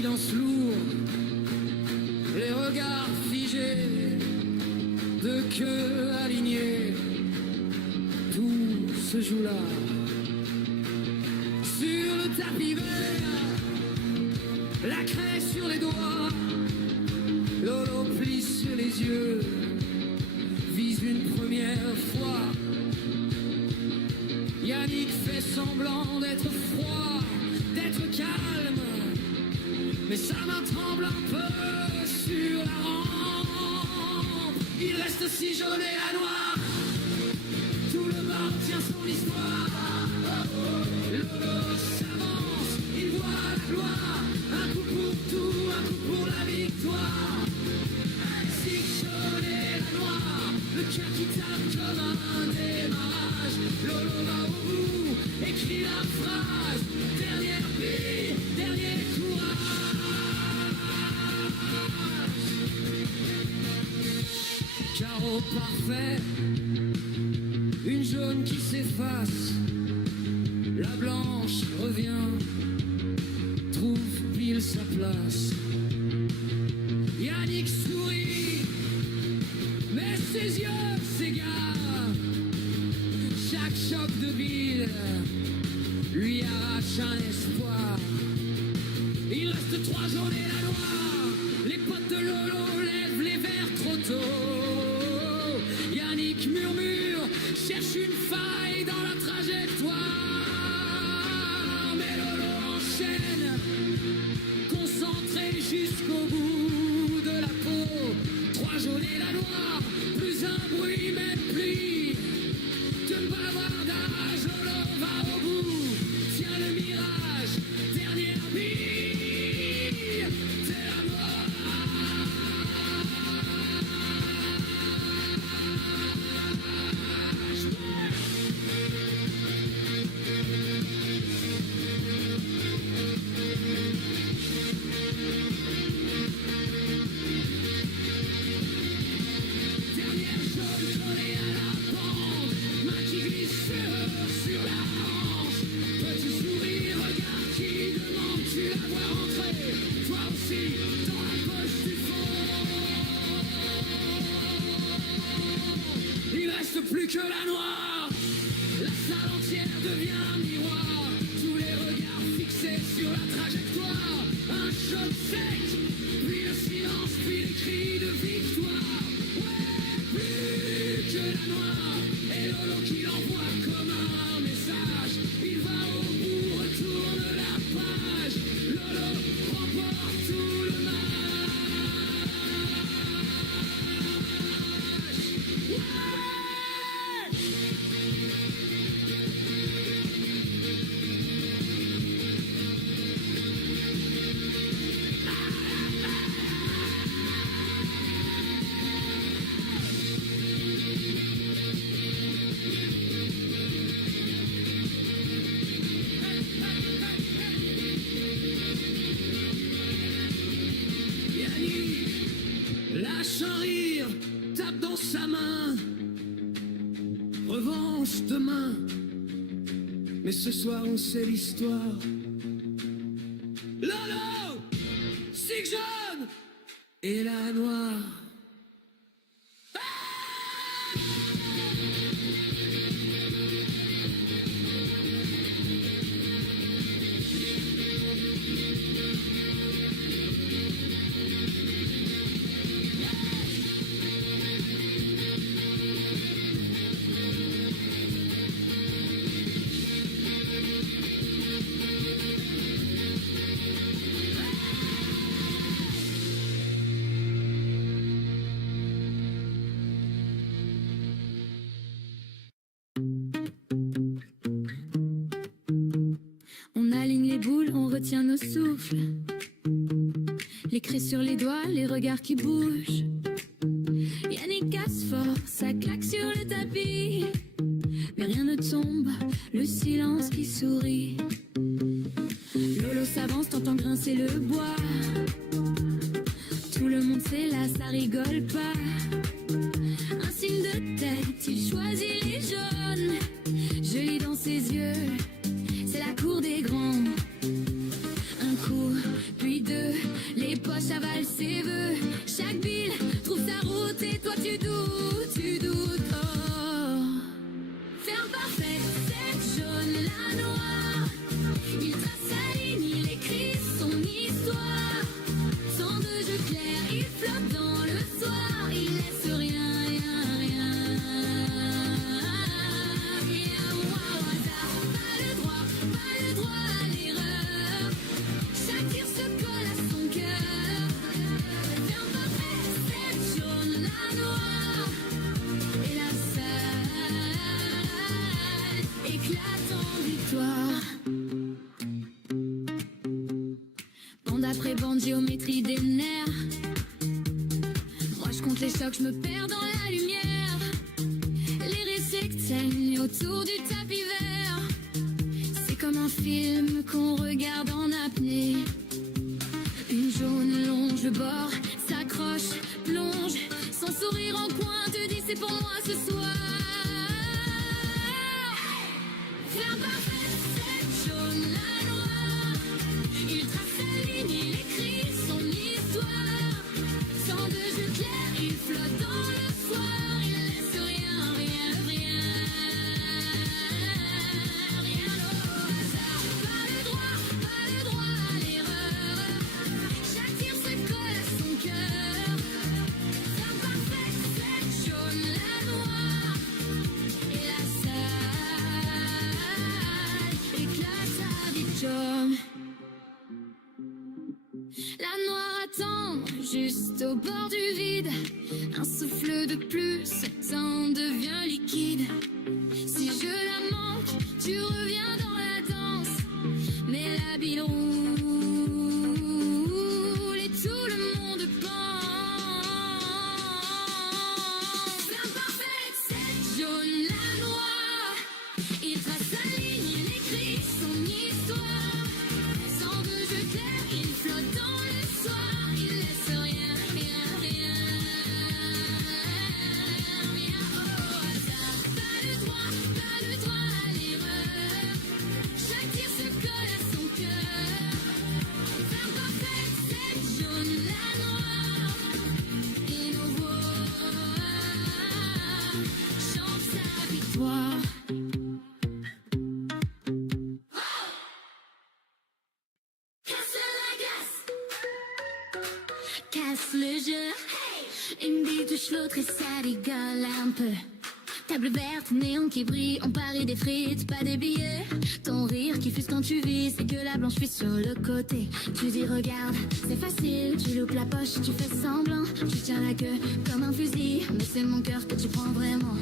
silence lourd, les regards figés, de queue alignée, tout se joue là. Sur le tapis vert, la craie sur les doigts, Lolo plisse les yeux, vise une première fois. Yannick fait semblant d'être froid, d'être calme, mais sa main tremble un peu sur la rampe. Il reste si jaune et à noir, tout le bord tient son histoire. Lolo s'avance, il voit la gloire, un coup pour tout, un coup pour la victoire. Si jaune et la noire, le cœur qui tape comme un démarrage. Lolo va au bout, écrit la phrase, dernière bille, dernier courage. Carreau parfait, une jaune qui s'efface, la blanche revient, trouve pile sa place. Yannick sourit, mais ses yeux s'égarent. Chaque choc de bille lui arrache un espoir. Il reste 3 journées la noire, les potes de Lolo lèvent les verres trop tôt. Yannick murmure, cherche une faille dans la trajectoire. Mais Lolo enchaîne, concentré jusqu'au bout de la peau. 3 jaunes et la noire, plus un bruit, même pluie. De bavardage, Lolo va au bout, tient le mirage, dernière bille, c'est la mort. Dernière jaune collée à la bande, main qui glisse sur la hanche. Petit sourire, regard qui demande, tu la vois rentrer, toi aussi, dans la poche du fond. Il reste plus que la noire, la salle entière devient un miroir. Tous les regards fixés sur la trajectoire. Un choc sec, puis le silence, puis les cris de victoire. Ouais, plus que la noire, et Lolo qui l'envoie comme un message. Il va au bout, retourne la page. Lolo remporte tout le match. Ouais! Lâche un rire, tape dans sa main. Revanche demain, mais ce soir on sait l'histoire. Lolo, Sig jaune et la noire. On aligne les boules, on retient nos souffles. Les craies sur les doigts, les regards qui bougent. Yannick casse fort, ça claque sur le tapis. Mais rien ne tombe, le silence qui sourit. Lolo s'avance, t'entends grincer le bois. Tout le monde sait là, ça rigole pas. Un signe de tête, il choisit les jaunes. Je lis dans ses yeux, c'est la cour des grands. Un coup, puis deux, avale ses vœux. Chaque bille trouve sa route et toi tu doutes, tu doutes. Oh. Faire parfait, cette jaune, la noire. Il trace sa ligne, il écrit son histoire. Sans de jeu clair, il flotte dans le soir. Il laisse rien, rien, rien. Rien au hasard, pas le droit à l'erreur. Chaque tir se colle à son cœur. Viens pas près, cette jaune, la noire. Et la salle éclate en victoire. Bande après bande, géométrie des nerfs. Moi je compte les chocs, je me perds dans la lumière. Les récits saignent autour du tapis vert. C'est comme un film qu'on regarde en apnée. Une jaune longe le bord, s'accroche, plonge. Son sourire en coin te dit c'est pour moi ce soir. Viens parfait, cette jaune, la noire. Il trace sa ligne, il écrit son histoire. Sans de jeu clair, il flotte dans le soir. Il laisse rien, rien, rien. Rien au hasard. Pas le droit à l'erreur. Chaque tir se colle à son cœur. Viens parfait, cette jaune, la noire. Et la salle éclate à vite jaune. La noire attend juste au bord du vide. Un souffle de plus, ce temps devient liquide. Si je la manque, tu reviens dans la danse. Mais la bille roule et tout le monde pense. L'imparfait, cette jaune, la noire. Il trace sa ligne, il écrit son histoire. Sans de jeu clair, il flotte dans le soir. Il laisse rien, rien, rien. Rien au hasard. Pas le droit à l'erreur. Chaque tir se colle à son cœur. Faire parfait, cette jaune, la noire. Et nos voix chantent sa victoire. Casse le jeu. Une bille touche l'autre et ça rigole un peu. Table verte, néon qui brille, on parie des frites, pas des billets. Ton rire qui fuse quand tu vis, c'est que la blanche fuit sur le côté. Tu dis regarde, c'est facile, tu loupes la poche, tu fais semblant. Tu tiens la queue comme un fusil, mais c'est mon cœur que tu prends vraiment.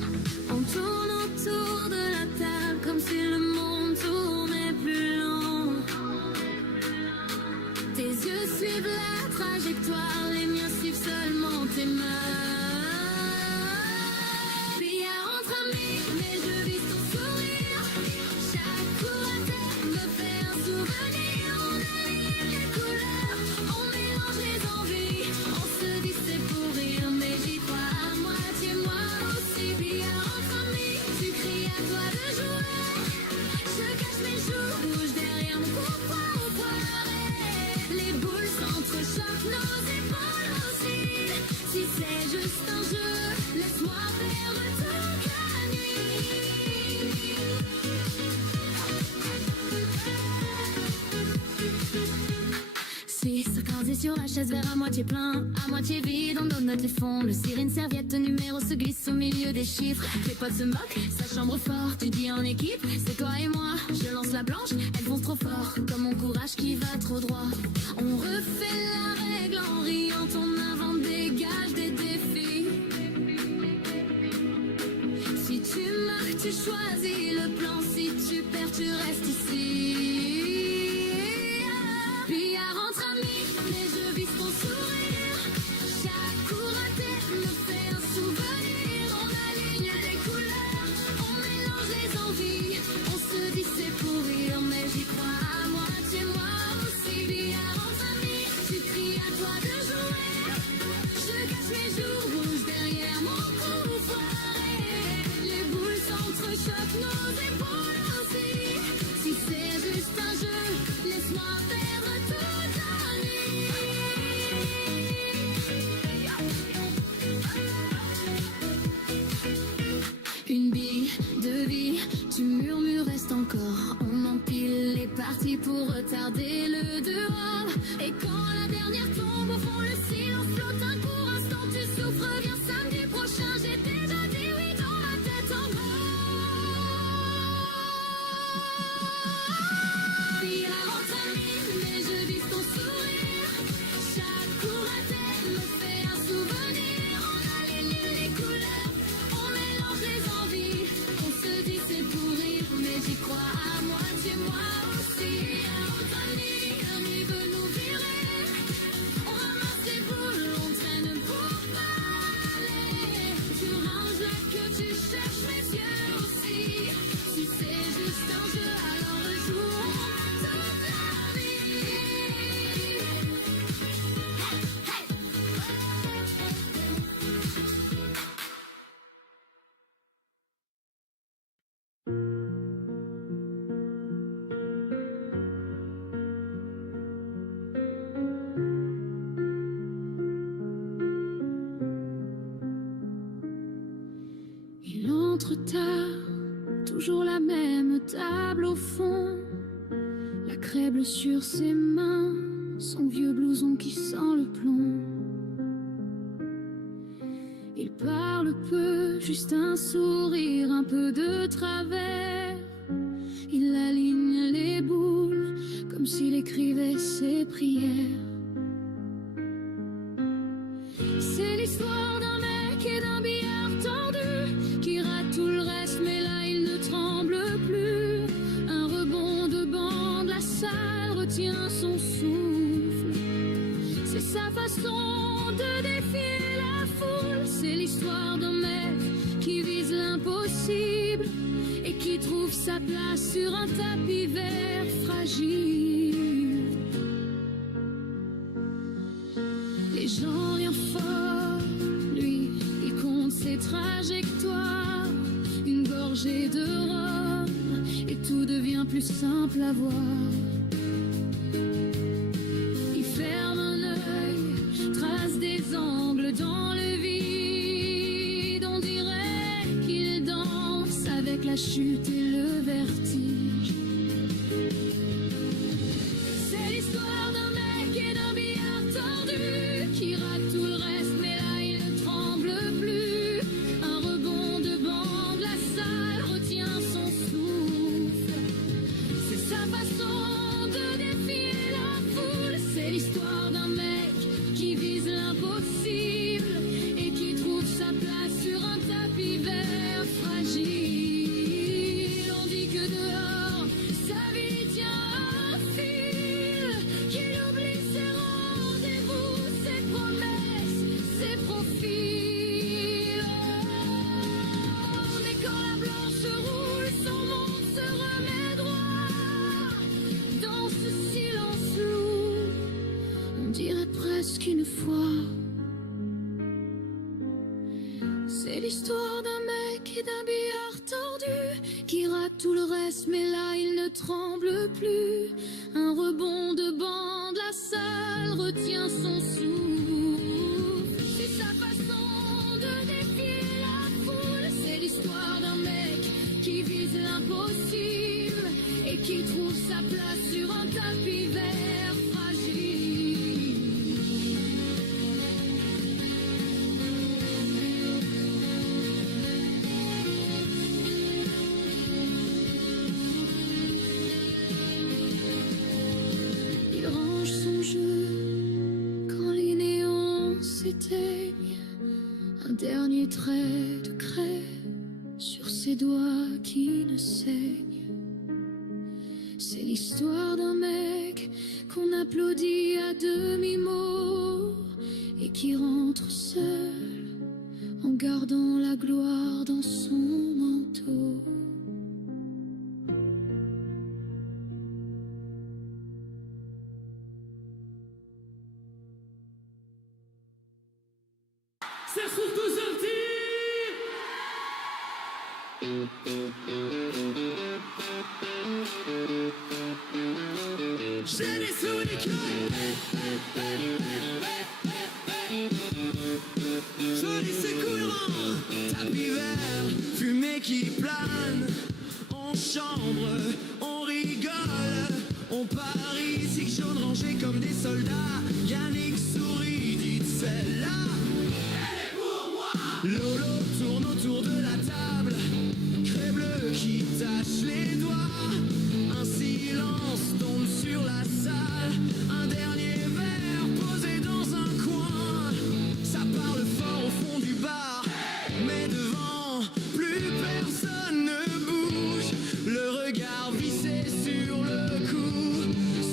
On tourne autour de la table comme si le monde tournait plus lent. Tes yeux suivent la trajectoire, les miens suivent seulement tes mains. Billard entre amis, mais je vis ton sourire. Chaque coup à terre me fait un souvenir. On aligne les couleurs, on mélange les envies. On se dit c'est pour rire, mais j'y crois à moitié moi aussi. Billard entre amis, tu cries à toi de jouer. Je cache mes joues rouges derrière mon coupon au poiret. Les boules s'entrechoquent, nos épaules aussi. Si c'est juste un jeu, laisse-moi perdre toute la nuit. Suis surcasé sur la chaise, verre à moitié plein, à moitié vide, on donne les fonds. Le cire, une serviette, le numéro se glisse au milieu des chiffres. Tes potes se moquent, ça chambre fort, tu dis en équipe, c'est toi et moi. Je lance la blanche, elles vont trop fort, comme mon courage qui va trop droit. On refait la règle en riant, on invente des gages, des défis. Si tu marques, tu choisis le plan, si tu perds, tu restes ici. Billard entre amis, mais je vise ton sourire. Chaque coup raté me fait un souvenir. On aligne les couleurs, on mélange les envies. On se dit c'est pour rire, mais j'y crois à moitié moi aussi. Billard entre amis, tu cries à toi de jouer. Je cache mes joues rouges derrière mon cou foiré. Les boules s'entrechoquent, nos épaules aussi. Si c'est pour retarder le dehors. Et quand la dernière tombe au fond, le silence flotte un court instant. Tu souffres, viens samedi prochain. J'ai déjà dit oui dans ma tête en gros. Puis la rentre à mine, mais je vise ton sourire. Chaque coup raté me fait un souvenir. On aligne les couleurs, on mélange les envies. On se dit c'est pour rire, mais j'y crois à moitié moi aussi. La rentre à mine, amis veut nous virer. On ramasse les boules, on traîne pour pas aller. Tu ranges là que tu cherches mes yeux aussi. Si c'est juste un jeu, alors jouons toute la vie. Il entre tard, toujours la même table au fond. La crêpe sur ses mains, son vieux blouson qui sent le plomb. Il parle peu, juste un sourire, un peu de travers. Il aligne les boules, comme s'il écrivait ses prières. C'est l'histoire d'un mec et d'un billard tordu qui rate tout le reste, mais là il ne tremble plus. Un rebond de bande, la salle retient son souffle. C'est sa façon de défier la foule. C'est l'histoire d'un mec qui vise l'impossible et qui trouve sa place sur un tapis vert fragile. Les gens rien fort, lui, il compte ses trajectoires. Une gorgée de rhum et tout devient plus simple à voir. Il ferme un œil, trace des angles dans le vide. On dirait qu'il danse avec la chute et le vertige. C'est l'histoire d'un mec et d'un billard tordu qui rate tout le reste, mais là il ne tremble plus. Un rebond de bande, la salle retient son souffle. C'est sa façon de défier la foule. C'est l'histoire d'un mec qui vise l'impossible et qui trouve sa place sur un tapis vert fragile. On dit que dehors, sa vie tient un fil, qu'il oublie ses rendez-vous, ses promesses, ses profils. Mais quand la blanche roule, son monde se remet droit. Dans ce silence lourd, on dirait presque une foi. C'est l'histoire d'un mec et d'un billard tordu qui rate tout le reste, mais là il ne tremble plus. Un rebond de bande, la salle retient son souffle. C'est sa façon de défier la foule. C'est l'histoire d'un mec qui vise l'impossible et qui trouve sa place sur un tapis vert fragile. Il range son jeu quand les néons s'éteignent. Un dernier trait de craie sur ses doigts qui ne saignent. C'est l'histoire d'un mec qu'on applaudit à demi-mot et qui rentre seul en gardant la gloire dans son manteau. C'est surtout gentil. J'ai des sous les cœurs. Joli c'est courant. Tapis vert, fumée qui plane. On chambre, on rigole. On parie, six jaunes rangés comme des soldats. Yannick sourit, dit celle-là. Elle est pour moi. Lolo tourne autour de la table. Craie bleue qui tache les doigts. Un silence tombe sur la salle. Un dernier verre posé dans un coin. Ça parle fort au fond du bar. Mais devant, plus personne ne bouge. Le regard vissé sur le cou,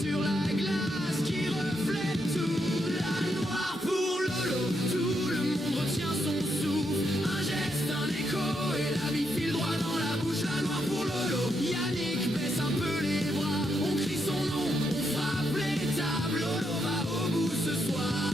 sur la glace qui reflète tout. La noire pour Lolo, tout le monde retient son souffle. Un geste, un écho et la vie file droit dans la bouche. La noire pour Lolo, Yannick baisse un peu les bras. On crie son nom, on frappe les tables. Lolo va au bout ce soir.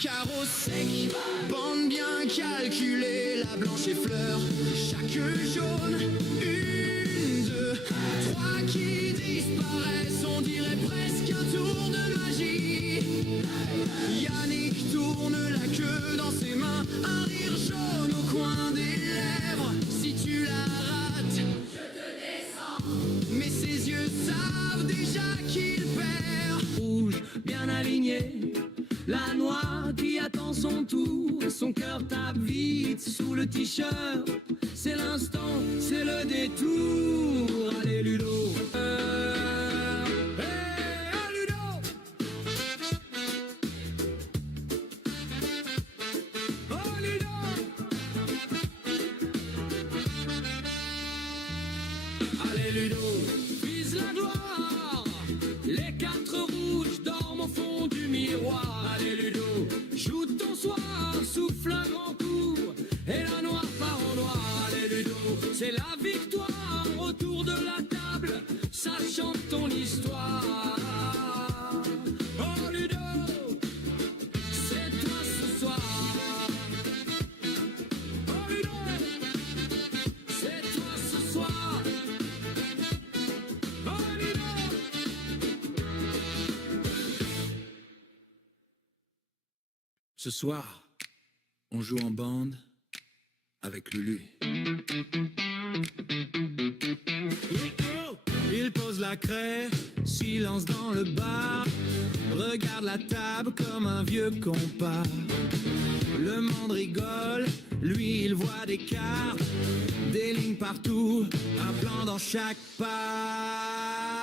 Carreau sec, bande bien calculée, la blanche effleure chaque jaune. Une, deux, trois qui disparaissent, on dirait presque un tour de magie. Yannick tourne la queue dans ses mains, un rire jaune au coin des lèvres. Si tu la rates, je te descends. Mais ses yeux savent déjà qu'il perd. Rouge, bien aligné, la noire qui attend son tour, son cœur tape vite sous le t-shirt. C'est l'instant, c'est le détour. Allez Ludo, hey, Ludo. Oh Ludo. Allez Ludo, vise la gloire. Les quatre rouges dorment au fond du miroir. Allez Ludo, joue ton soir, souffle un grand coup, et la noire part en noir. Allez Ludo, c'est la victoire autour de la table, ça chante ton histoire. Oh Ludo, c'est toi ce soir. Oh Ludo, c'est toi ce soir. Oh Ludo. Ce soir, on joue en bande avec Lulu. Il pose la craie, silence dans le bar. Regarde la table comme un vieux compas. Le monde rigole, lui il voit des cartes, des lignes partout, un plan dans chaque pas.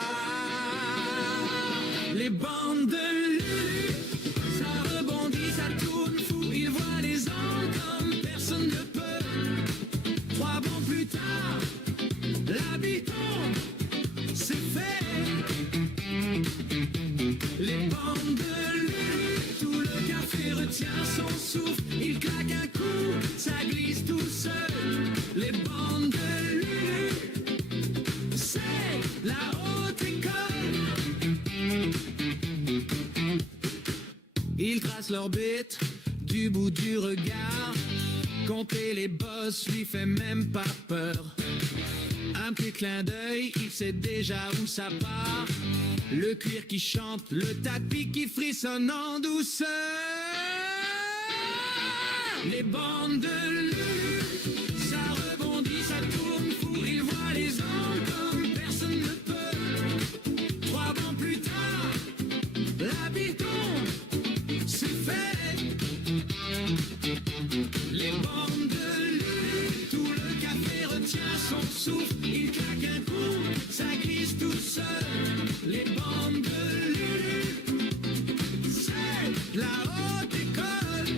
Les bandes de Lulu, ça rebondit, ça tourne fou. Il voit les angles comme personne ne peut. 3 bancs plus tard, l'habitant, c'est fait. Les bandes de Lulu, tout le café retient son souffle. Il claque un coup, ça glisse tout seul. Les bandes de Lulu, c'est la haute école. Ils tracent leur bête du bout du regard. Compter les bosses lui fait même pas peur. Un petit clin d'œil, il sait déjà où ça part. Le cuir qui chante, le tapis qui frissonne en douceur. Les bandes de Lulu, ça rebondit, ça tourne fou. Il voit les angles comme personne ne peut. 3 bancs plus tard, l'habitant, c'est fait. Les bandes de Lulu, tout le café retient son souffle. Il claque un coup, ça glisse tout seul. Les bandes de Lulu, c'est la haute école.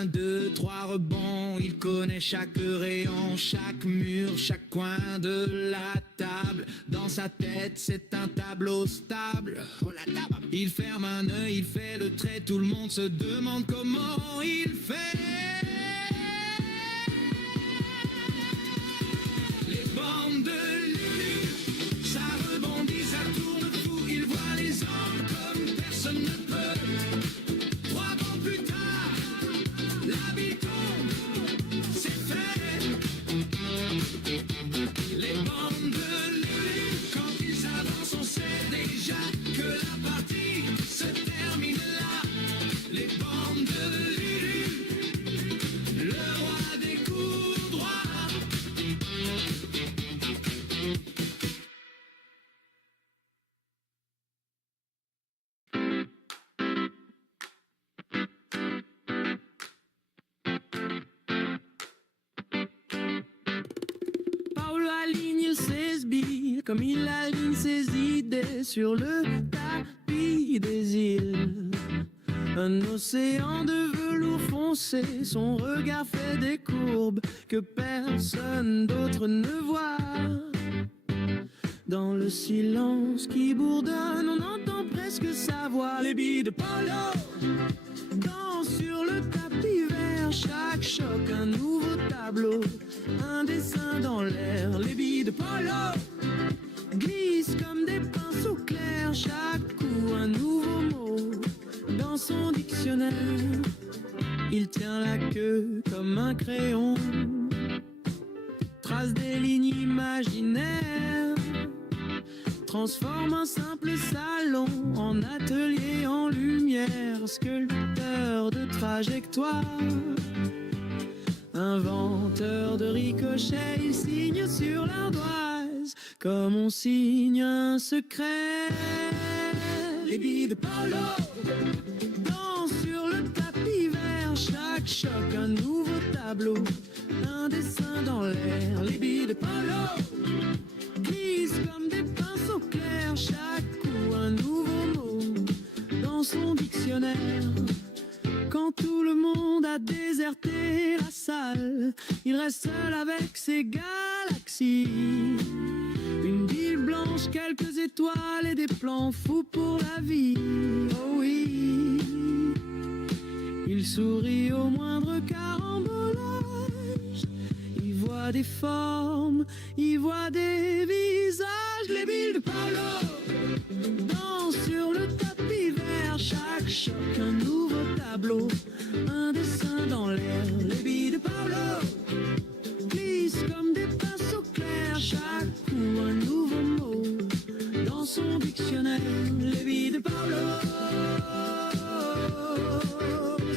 1, 2, 3 rebonds, il connaît chaque rayon, chaque mur, chaque coin de la table. Dans sa tête, c'est un tableau stable. Il ferme un œil, il fait le trait, tout le monde se demande comment il fait. Les bandes de Lulu, ça rebondit, ça tourne fou. Il voit les angles comme personne ne peut. 3 bancs plus tard, l'habitant, c'est fait. Les bandes de Lulu, quand ils avancent, on sait déjà que la partie se termine là. Les bandes de Lulu. Lolo aligne ses sbires comme il aligne ses idées sur le tapis des îles. Un océan de velours foncé, son regard fait des courbes que personne d'autre ne voit. Dans le silence qui bourdonne, on entend presque sa voix. Les billes de Polo dansent sur le tapis vert. Chaque choc, un nouveau tableau, un dessin dans l'air. Les billes de Polo glissent comme des pinceaux clairs. Chaque coup, un nouveau mot dans son dictionnaire. Il tient la queue comme un crayon, trace des lignes imaginaires, transforme un simple salon en atelier en lumière, sculpteur de trajectoire, inventeur de ricochets, il signe sur l'ardoise comme on signe un secret. Les billes de Polo dansent sur le tapis vert, chaque choc un nouveau tableau, un dessin dans l'air. Les billes de Polo glissent comme des pinceaux clairs, chaque coup un nouveau mot dans son dictionnaire. Quand tout le monde a déserté la salle, il reste seul avec ses galaxies. Une ville blanche, quelques étoiles et des plans fous pour la vie. Oh oui, il sourit au moindre carambolage. Il voit des formes, il voit des visages. Les billes de Polo dansent sur le tapis vert. Chaque choc, un nouveau tableau, un dessin dans l'air. Les billes de Polo glissent comme des pinceaux clairs. Chaque coup, un nouveau mot dans son dictionnaire. Les billes de Polo,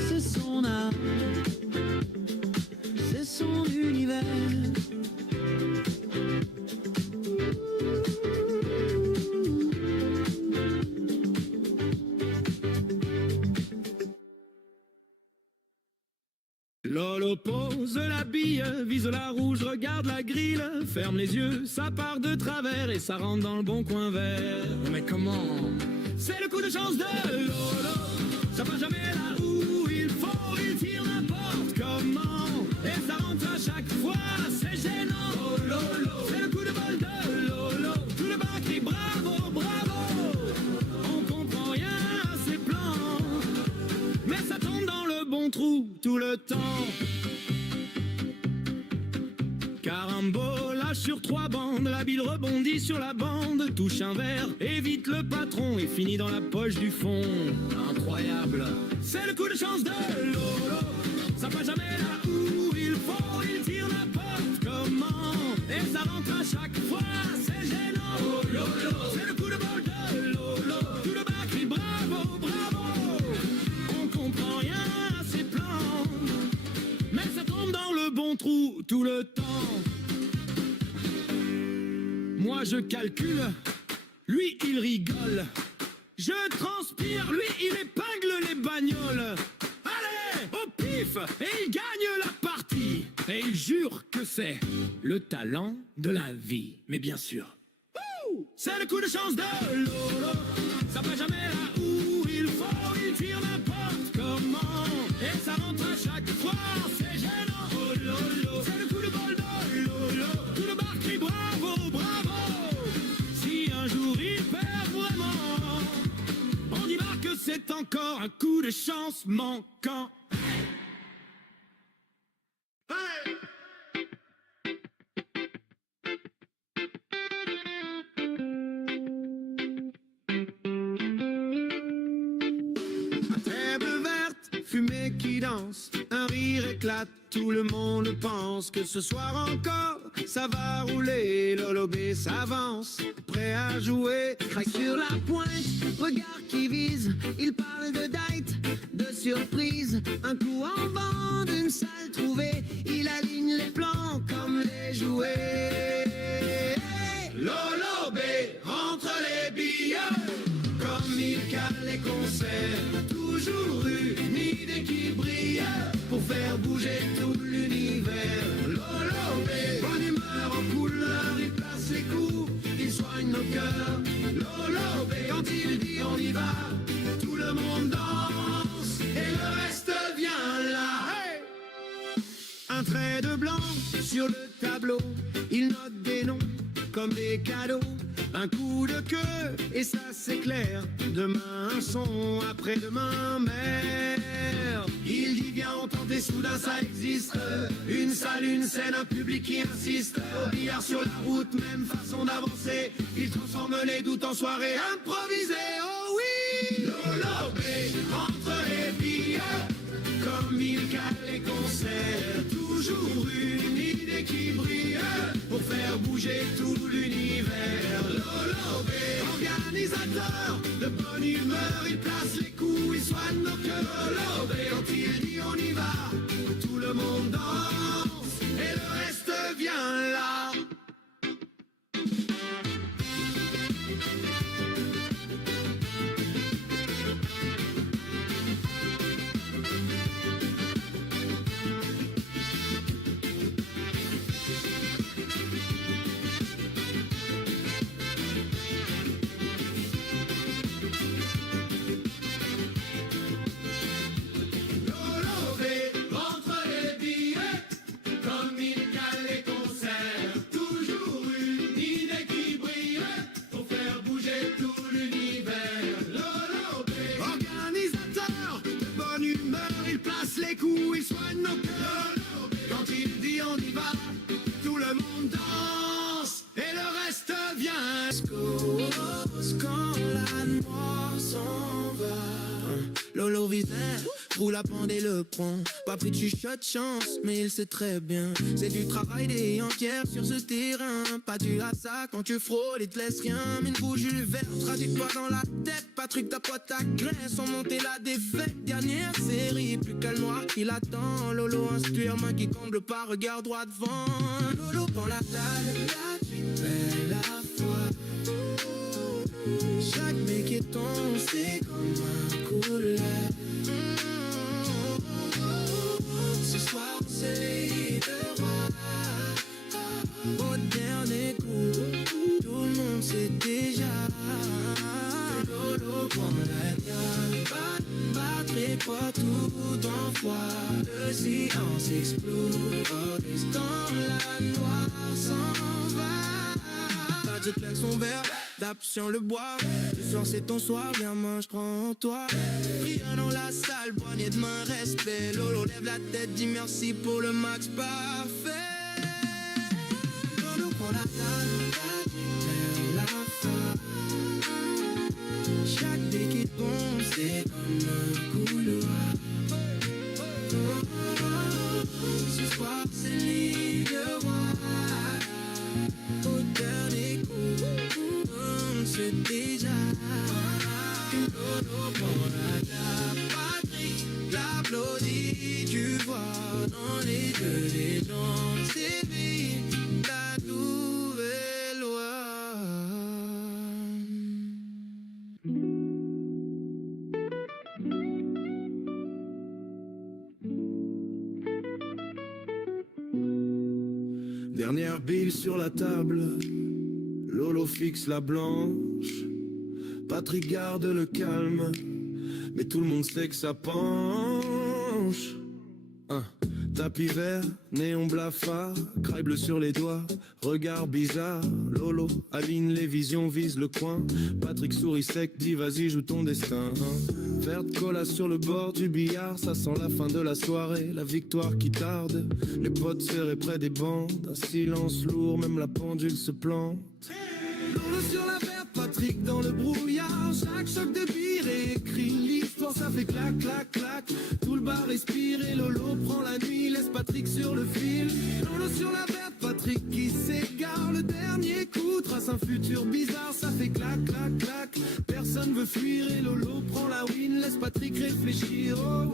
c'est son art, c'est son univers. Lolo pose la bille, vise la rouge, regarde la grille, ferme les yeux, ça part de travers et ça rentre dans le bon coin vert. Mais comment? C'est le coup de chance de Lolo, ça part jamais là où il faut, il tire n'importe comment et ça rentre à chaque fois, c'est gênant. Oh Lolo, c'est le coup de bol de Lolo, tout le bas crie bravo, bravo. On comprend rien à ses plans, mais ça tombe dans le bon trou tout le temps. Carambolage sur 3 bandes, la bille rebondit sur la bande, touche un verre, évite le patron et finit dans la poche du fond. Incroyable, c'est le coup de chance de Lolo, ça passe jamais là où il faut, il tire n'importe comment et ça rentre à chaque fois, c'est gênant. Oh Lolo, c'est le coup de bol de Lolo, tout le bas crie bravo, bravo. On comprend rien à ses plans, mais ça tombe dans le bon trou tout le temps. Moi je calcule, lui il rigole. Je transpire, lui il épingle les bagnoles. Allez, au pif, et il gagne la partie. Et il jure que c'est le talent de la vie. Mais bien sûr, c'est le coup de chance de Lolo, ça va jamais là où il faut, il tire n'importe comment et ça rentre à chaque fois, c'est gênant. Oh Lolo, c'est le coup de bol de Lolo, tout le bar crie bravo, bravo. Si un jour il perd vraiment, on dira que c'est encore un coup de chance manquant. Hey! Fumée qui danse, un rire éclate, tout le monde pense que ce soir encore, ça va rouler, Lolo B s'avance, prêt à jouer, craque sur la pointe, regard qui vise, il parle de date, de surprise, un coup en bande, une salle trouvée, il aligne les plans comme les jouets. Lolo B rentre les billets, comme il cale les concerts, toujours une idée qui brille pour faire bouger tout l'univers. Lolo B, bonne humeur en couleur. traits de blanc sur le tableau. Il note des noms comme des cadeaux. Un coup de queue et ça c'est clair. Demain un son, après-demain mer. Il dit viens on tente et soudain ça existe. Une salle, une scène, un public qui insiste. Au billard sur la route, même façon d'avancer. Il transforme les doutes en soirée improvisée. Oh oui, Lolo B entre les billets. Comme il cale les concerts, toujours une idée qui brille pour faire bouger tout l'univers. Lolo B, organisateur de bonne humeur, il place les coups, il soigne nos cœurs. Lolo B, quand il dit on y va, tout le monde danse et le reste vient là. Il soigne nos cœurs. Quand il dit on y va, tout le monde danse et le reste vient. Quand la noix s'en va, Lolo Visère roule la pente et le prend. Pas pris de chuchote chance, mais il sait très bien. C'est du travail des entières sur ce terrain. Pas du hasard quand tu frôles et te laisse rien. Mais une bouche Jules Verne, traduis-toi dans la tête. Patrick tapote ta graisse, sans monter la défaite. Dernière série, plus qu'à le noir qui l'attend. Lolo instruire, main qui comble pas, regard droit devant. Lolo prend la table, la suite belle la foi. Chaque mec est ton, c'est comme un couleur. Ce soir c'est le roi. Au dernier coup, tout le monde sait déjà. Lolo prend la table, batterie quoi tout en fois. Le silence explose, dans la noire s'en va. Pas de claque son verre, tape sur le bois. Ce soir c'est ton soir, viens main, je prends en toi. Rien dans la salle, poignée de main, respect. Lolo lève la tête, dit merci pour le max parfait. Lolo prend la table, la fin. Chaque dé qui tombe, c'est comme un couloir. Ce soir c'est l'île de roi. Au dernier coup, on sait déjà que Lolo prend la patrie, l'applaudit, tu vois dans les yeux des gens, c'est lui, la nouvelle loi. Dernière bille sur la table, Lolo fixe la blanche. Patrick garde le calme, mais tout le monde sait que ça penche. Tapis vert, néon blafard, craie bleu sur les doigts, regard bizarre. Lolo aligne les visions, vise le coin. Patrick sourit sec, dit vas-y joue ton destin. Faire de cola sur le bord du billard, ça sent la fin de la soirée, la victoire qui tarde. Les potes serrés près des bandes, un silence lourd, même la pendule se plante. Lolo sur la verre, Patrick dans le brouillard. Chaque choc de bière écrit l'histoire, ça fait clac, clac, clac. Tout le bar respire et Lolo prend la nuit, laisse Patrick sur le fil. Lolo sur la verre, Patrick qui s'égare. Le dernier coup trace un futur bizarre, ça fait clac, clac, clac. Personne veut fuir et Lolo prend la win, laisse Patrick réfléchir. Oh.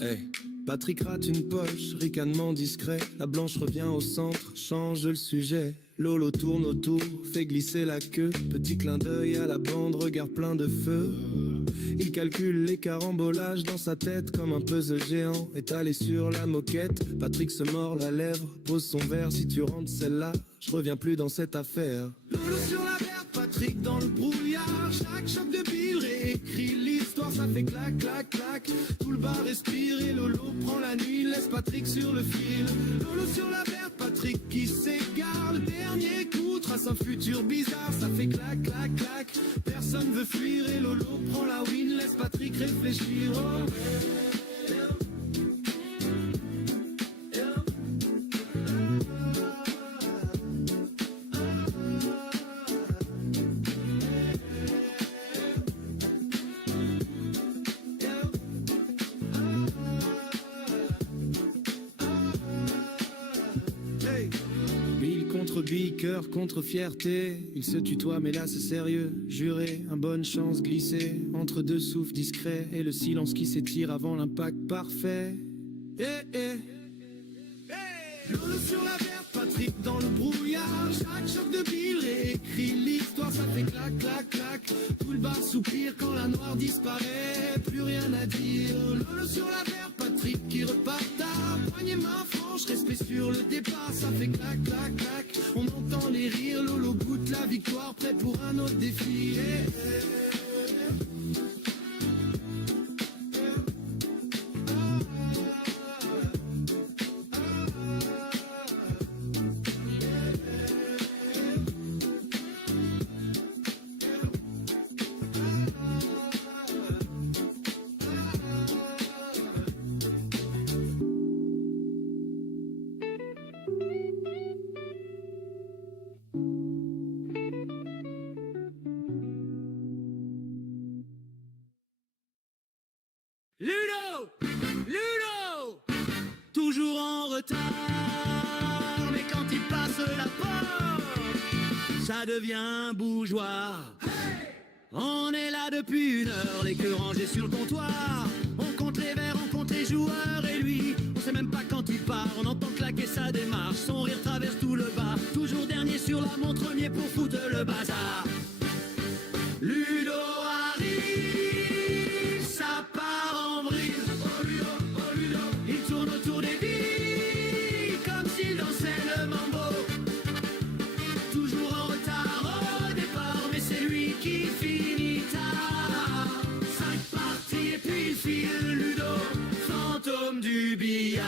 Hey. Patrick rate une poche, ricanement discret. La blanche revient au centre, change le sujet. Lolo tourne autour, fait glisser la queue. Petit clin d'œil à la bande, regard plein de feu. Il calcule les carambolages dans sa tête comme un puzzle géant étalé sur la moquette. Patrick se mord la lèvre, pose son verre. Si tu rentres celle-là, je reviens plus dans cette affaire. Lolo sur la verre, Patrick dans le brouillard. Chaque choc de bille réécrit l'histoire. l'histoire ça fait clac, clac, clac. Tout le bar respire et Lolo prend la nuit, laisse Patrick sur le fil. Lolo sur la verte, Patrick qui s'égare. Le dernier coup trace un futur bizarre, ça fait clac, clac, clac. Personne veut fuir et Lolo prend la win, laisse Patrick réfléchir. Oh. Bille, cœur contre fierté, il se tutoie mais là c'est sérieux. Juré, un bonne chance glissée entre deux souffles discrets et le silence qui s'étire avant l'impact parfait. Lolo sur la verte, Patrick dans le brouillard. Chaque choc de bille réécrit l'histoire, ça fait clac, clac, clac. Tout le bar soupire quand la noire disparaît, plus rien à dire. Lolo sur la verte, Patrick qui repart tard. Poignée main franche, respect sur le départ, ça fait clac, clac, clac. On entend les rires, Lolo goûte la victoire, prêt pour un autre défi. Ludo! Ludo! Toujours en retard, mais quand il passe la porte, ça devient un bougeoir. Hey! On est là depuis 1 heure, les queues rangées sur le comptoir. On compte les verres, on compte les joueurs, et lui, on sait même pas quand il part. On entend claquer sa démarche, son rire traverse tout le bar. Toujours dernier sur la montre, premier pour foutre le bazar. Ludo arrive, ça part en vrille. Oh Ludo, oh Ludo. Il tourne autour des billes, comme s'il dansait le mambo. Toujours en retard au départ, mais c'est lui qui finit tard. 5 parties et puis il file, Ludo, fantôme du billard.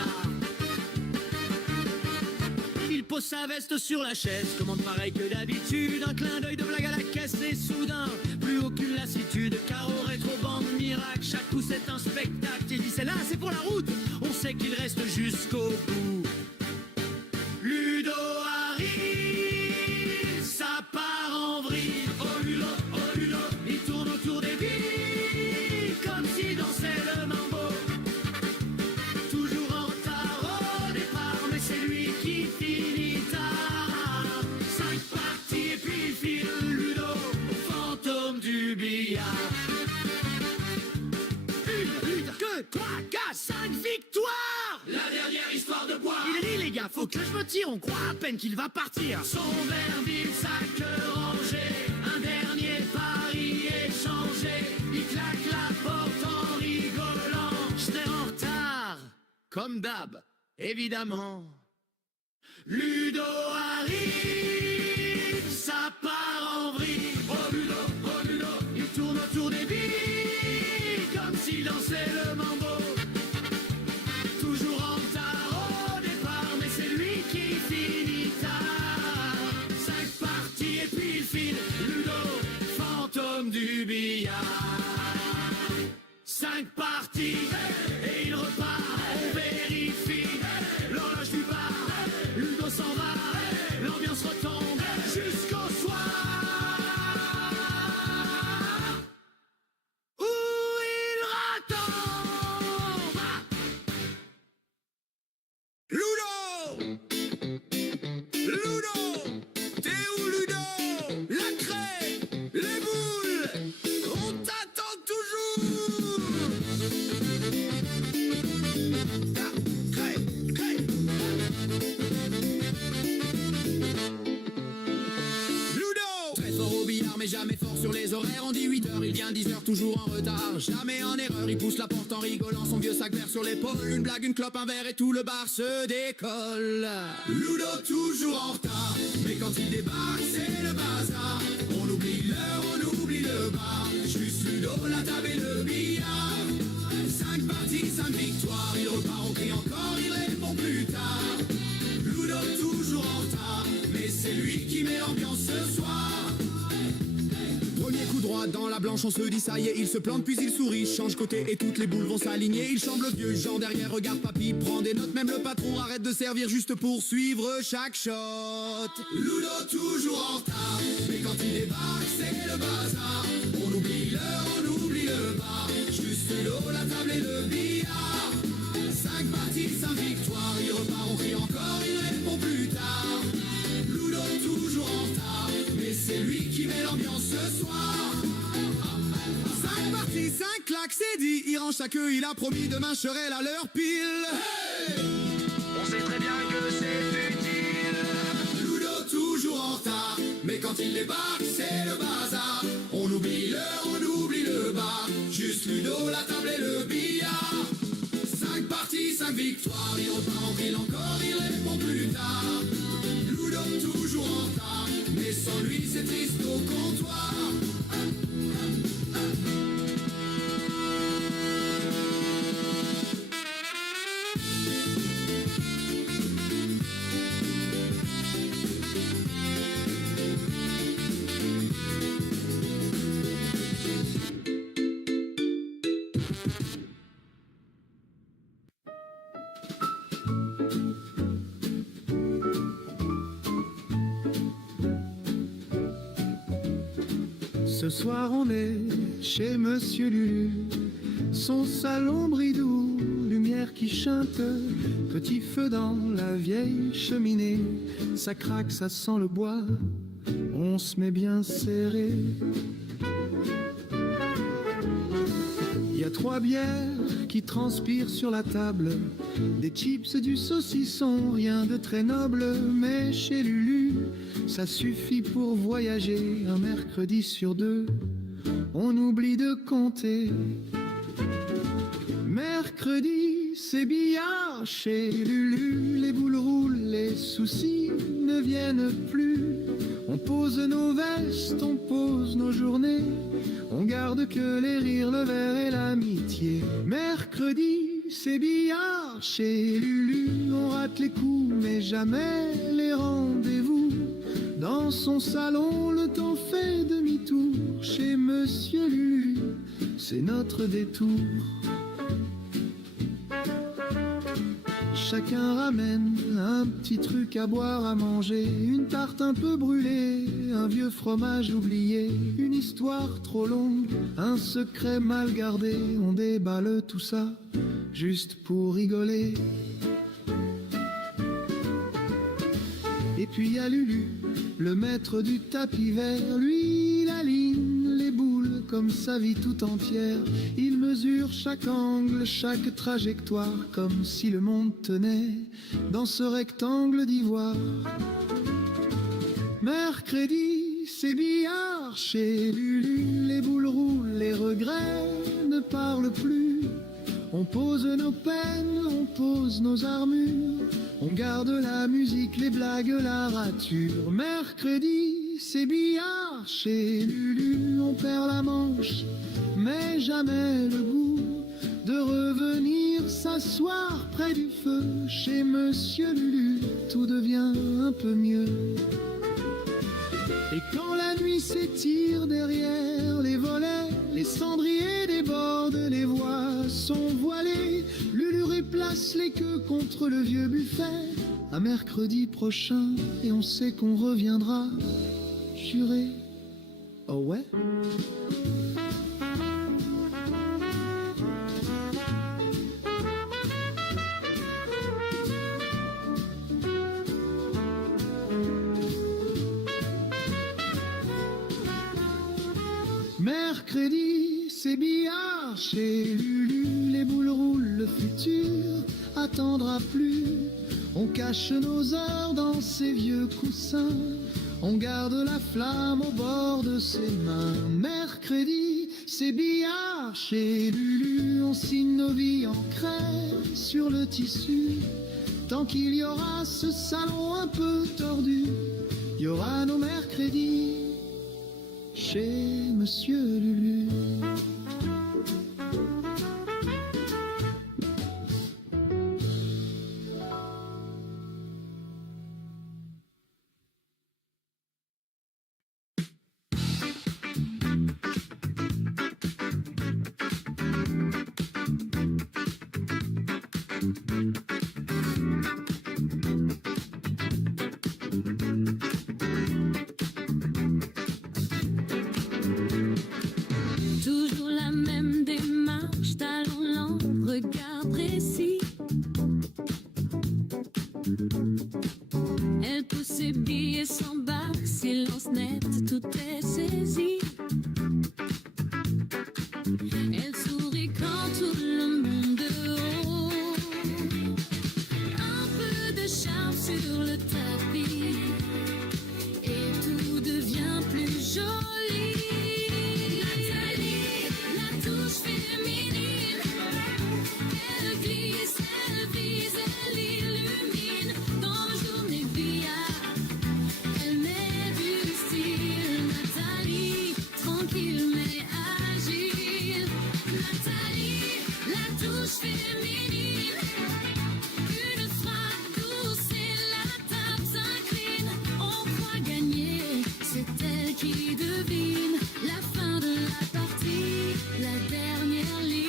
Il pose sa veste sur la chaise, commande pareil que d'habitude. Un clin d'œil de blague à la caisse et soudain, plus aucune lassitude. Carreau, rétro, bande, miracle, chaque coup c'est un spectacle. Il dit c'est là, c'est pour la route, on sait qu'il reste jusqu'au bout. Ludo arrive, ça part en vrille. Oh Ludo, oh Ludo. Il tourne autour des billes, comme s'il dansait le mambo. Toujours en retard au départ, mais c'est lui qui finit tard. 5 parties et puis il file, Ludo, fantôme du billard. 1, 2, 3, 4, 5 victoires. La dernière histoire de bois. Il dit les gars, faut que je me tire, on croit à peine qu'il va partir. Son verre vide, sa queue rangée, un dernier pari échangé. Il claque la porte en rigolant. J'étais en retard, comme d'hab, évidemment. Ludo arrive, ça part en vrille. Oh Ludo, oh Ludo. Il tourne autour des billes, comme s'il dansait le mambo. Toujours en retard au départ, mais c'est lui qui finit tard. 5 parties et puis il file, Ludo, fantôme du billard. 5 parties et il repart, on vérifie l'horloge du bar. Ludo s'en va, l'ambiance retombe jusqu'au soir où il retombe. Ludo! Ludo! T'es où Ludo? La craie, les boules, on t'attend toujours. La craie, craie. Ludo! Très fort au billard mais jamais fort sur les horaires. On dit 8h, il vient 10h, toujours en retard. Jamais en erreur, il pousse la porte en rigolant. Son vieux sac vert sur l'épaule, une blague, une clope, un verre et tout le bar se décolle. Ludo toujours en retard, mais quand il débarque c'est le bazar. On oublie l'heure, on oublie le le bar. Juste Ludo, la table et le billard. 5 parties, 5 victoires. Il repart, on crie encore, il répond plus tard. Ludo toujours en retard, mais c'est lui qui met l'ambiance ce soir. Premier coup droit dans la blanche, on se dit ça y est, il se plante puis il sourit, change côté et toutes les boules vont s'aligner. Il chambre le vieux Jean derrière, regarde papy, prend des notes, même le patron arrête de servir juste pour suivre chaque shot. Ludo toujours en retard, mais quand il débarque c'est le bazar. On oublie l'heure, on oublie le bar, juste Ludo, la table et le billard. 5 parties, 5 victoires, il repart, on crie encore, il répond plus tard. Ludo toujours en retard, mais c'est lui qui met l'ambiance ce soir. 5 parties, 5 claques, c'est dit, il range sa queue, il a promis demain je serai là l'heure pile. Hey, on sait très bien que c'est futile. Ludo toujours en retard, mais quand il débarque c'est le bazar. On oublie l'heure, on oublie le bar, juste Ludo, la table et le billard. 5 parties, 5 victoires, il repart en ville encore, il répond plus tard. Ludo toujours en retard, mais sans lui c'est triste au comptoir. Ce soir on est chez Monsieur Lulu, son salon bridou, lumière qui chante, petit feu dans la vieille cheminée, ça craque, ça sent le bois, on se met bien serré. Il y a 3 bières qui transpirent sur la table, des chips, du saucisson, rien de très noble, mais chez Lulu, ça suffit pour voyager. Un mercredi sur 2, on oublie de compter. Mercredi, c'est billard chez Lulu, les boules roulent, les soucis ne viennent plus. On pose nos vestes, on pose nos journées, on garde que les rires, le verre et l'amitié. Mercredi, c'est billard chez Lulu, on rate les coups mais jamais les rendez-vous. Dans son salon, le temps fait demi-tour, chez Monsieur Lulu, c'est notre détour. Chacun ramène un petit truc à boire, à manger, une tarte un peu brûlée, un vieux fromage oublié, une histoire trop longue, un secret mal gardé. On déballe tout ça juste pour rigoler. Et puis y a Lulu, le maître du tapis vert, lui il aligne les boules comme sa vie tout entière. Il mesure chaque angle, chaque trajectoire, comme si le monde tenait dans ce rectangle d'ivoire. Mercredi, c'est billard chez Lulu, les boules roulent, les regrets ne parlent plus. On pose nos peines, on pose nos armures, on garde la musique, les blagues, la rature. Mercredi, c'est billard chez Lulu, on perd la manche, mais jamais le goût de revenir s'asseoir près du feu. Chez Monsieur Lulu, tout devient un peu mieux. Et quand la nuit s'étire derrière les volets, les cendriers débordent, les voies sont voilées, Lulu replace les queues contre le vieux buffet. À mercredi prochain, et on sait qu'on reviendra, juré. Oh ouais? Mercredi, c'est billard chez Lulu, les boules roulent, le futur attendra plus. On cache nos heures dans ces vieux coussins, on garde la flamme au bord de ses mains. Mercredi, c'est billard chez Lulu, on signe nos vies en craie sur le tissu. Tant qu'il y aura ce salon un peu tordu, il y aura nos mercredis chez Monsieur Lulu. Toujours la même démarche, talent lent, regard précis. Elle pousse ses billets, s'embarque, silence net, tout est saisi. Elle sourit quand tout le monde dehors. Un peu de charme sur le tapis et tout devient plus joli. Nathalie, la touche féminine. Elle glisse, elle vise, elle illumine. Dans la journée billard, elle met du style. Nathalie, tranquille mais agile. Nathalie, la touche féminine. Une frappe douce et la table s'incline. On croit gagner, c'est elle qui devine la fin de la partie, la dernière ligne.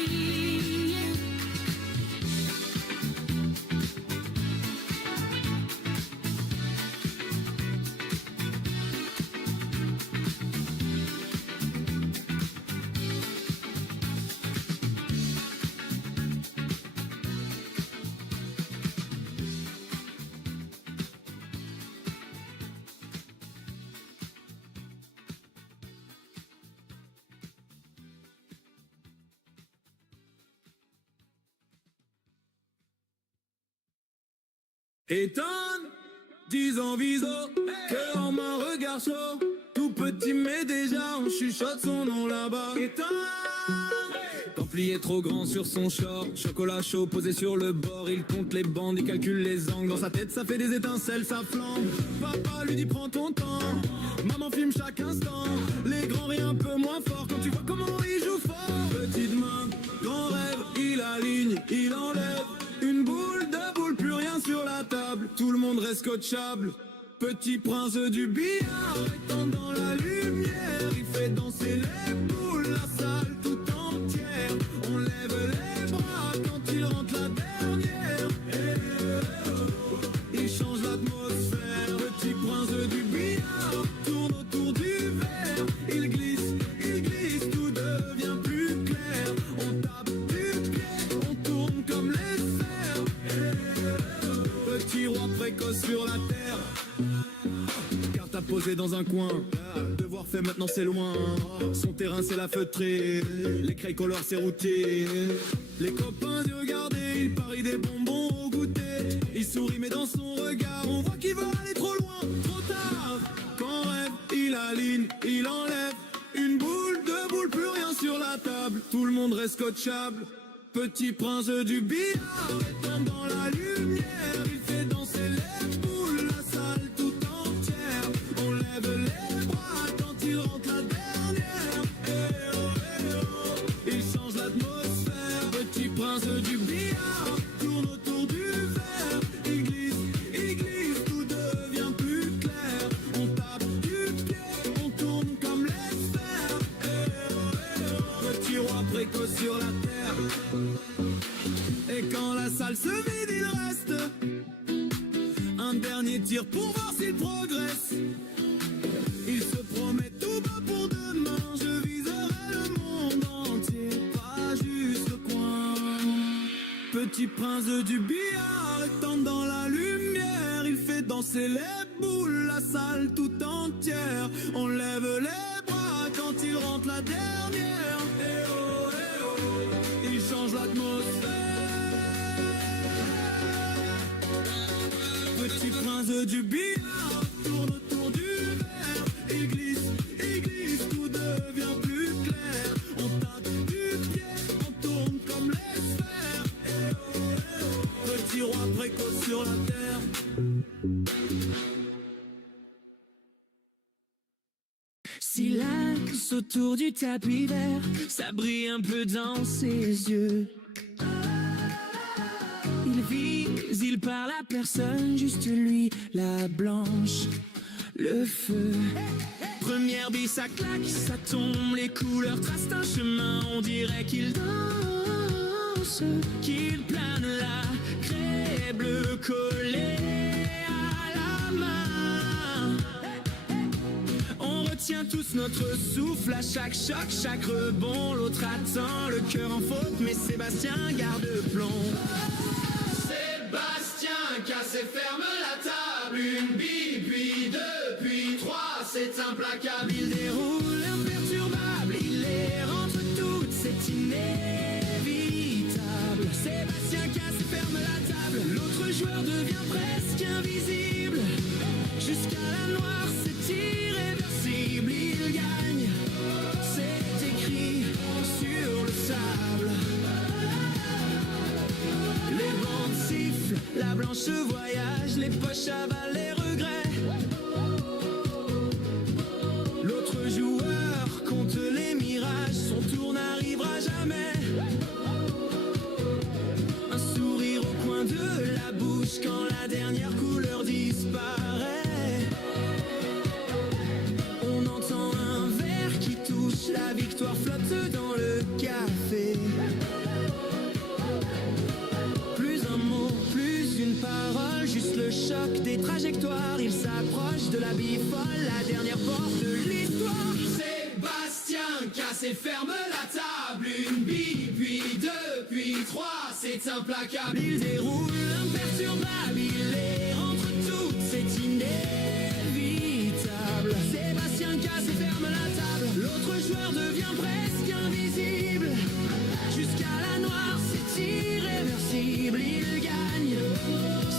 Étonne, 10 ans viso, cœur en main, regard chaud. Tout petit mais déjà on chuchote son nom là-bas. Étonne, Pampli est trop grand sur son short. Chocolat chaud posé sur le bord. Il compte les bandes, il calcule les angles. Dans sa tête ça fait des étincelles, ça flambe. Papa lui dit prends ton temps. Maman filme chaque instant. Les grands rient un peu moins fort quand tu vois comment il joue fort. Petite main, grand rêve, il aligne, il enlève. Une boule, deux boules, plus rien sur la table. Tout le monde reste scotchable. Petit prince du billard étant dans la lumière. Il fait danser les boules, la salle tout entière. On lève les bras quand il rentre la dernière. Il change l'atmosphère. Petit prince du billard tourne autour du verre. Il glisse, tout devient plus clair. On tape du pied, on tourne comme les cerfs. Petit roi précoce sur la terre. Carte à poser dans un coin. Devoir fait maintenant c'est loin. Son terrain c'est la feutrée. Les crayes couleurs c'est routier. Les copains y regarder. Il parie des bonbons au goûter. Il sourit mais dans son regard on voit qu'il veut aller trop loin. Trop tard. Quand rêve il aligne, il enlève. Une boule, deux boules, plus rien sur la table. Tout le monde reste scotchable. Petit prince du billard étant dans la lumière. Il fait danser les boules, la salle tout entière. On lève les bras quand il rentre la dernière. Il change l'atmosphère. Petit prince du billard tourne autour du verre. Il glisse, tout devient plus clair. On tape du pied, on tourne comme les sphères. Petit roi précoce sur la terre. Et quand la salle se vide, il reste un dernier tir pour voir s'il progresse. Il se promet tout bas pour demain. Je viserai le monde entier, pas juste le coin. Petit prince du billard étant dans la lumière. Il fait danser les boules, la salle tout entière. On lève les bras quand il rentre la dernière. Il change l'atmosphère. Petit prince du billard tourne autour du verre. Il glisse, tout devient plus clair. On tape du pied, on tourne comme les sphères. Petit roi précoce sur la terre. silence autour du tapis vert, ça brille un peu dans ses yeux. Il vise, il parle à personne, juste lui, la blanche, le feu. Première bille, ça claque, ça tombe, les couleurs tracent un chemin, on dirait qu'il danse, qu'il plane la craie bleue collée à la main. On retient tous notre souffle à chaque choc, chaque rebond, l'autre attend, le cœur en faute, mais Sébastien garde plomb. Sébastien casse et ferme la table, une bille, puis deux, puis trois, c'est implacable. Il déroule imperturbable, il les rentre toutes, c'est inévitable. Sébastien casse et ferme la table, l'autre joueur devient presque invisible. Jusqu'à la noire, c'est irréversible, il gagne, c'est écrit sur le sable. Les bandes sifflent, la blanche voyage, les poches avalent les regrets. L'autre joueur compte les mirages, son tour n'arrivera jamais. Un sourire au coin de la bouche quand la dernière couleur disparaît. On entend un verre qui touche, la victoire flotte dans le café. Plus un mot, plus une parole, juste le choc des trajectoires. Il s'approche de la bille folle, la dernière porte de l'histoire. Sébastien casse et ferme la table, une bille, puis deux, puis trois, c'est implacable. Il déroule imperturbable, il les rentre toutes, c'est inévitable. Sébastien casse et ferme la table, l'autre joueur devient presque invisible. Jusqu'à la noire, c'est irréversible, il gagne,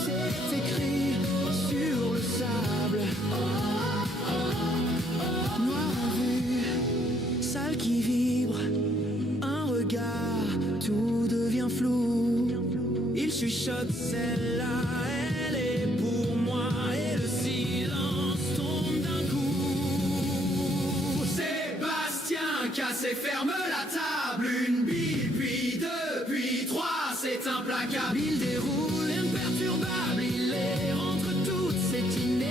c'est écrit sur le sable. Noir en vue, salle qui vibre, un regard, tout devient flou. Il chuchote, celle-là, elle est pour moi, et le silence tombe d'un coup. Sébastien casse et ferme la table, une bille, puis deux, puis trois, c'est implacable. Il déroule imperturbable, il les rentre toutes, c'est inévitable.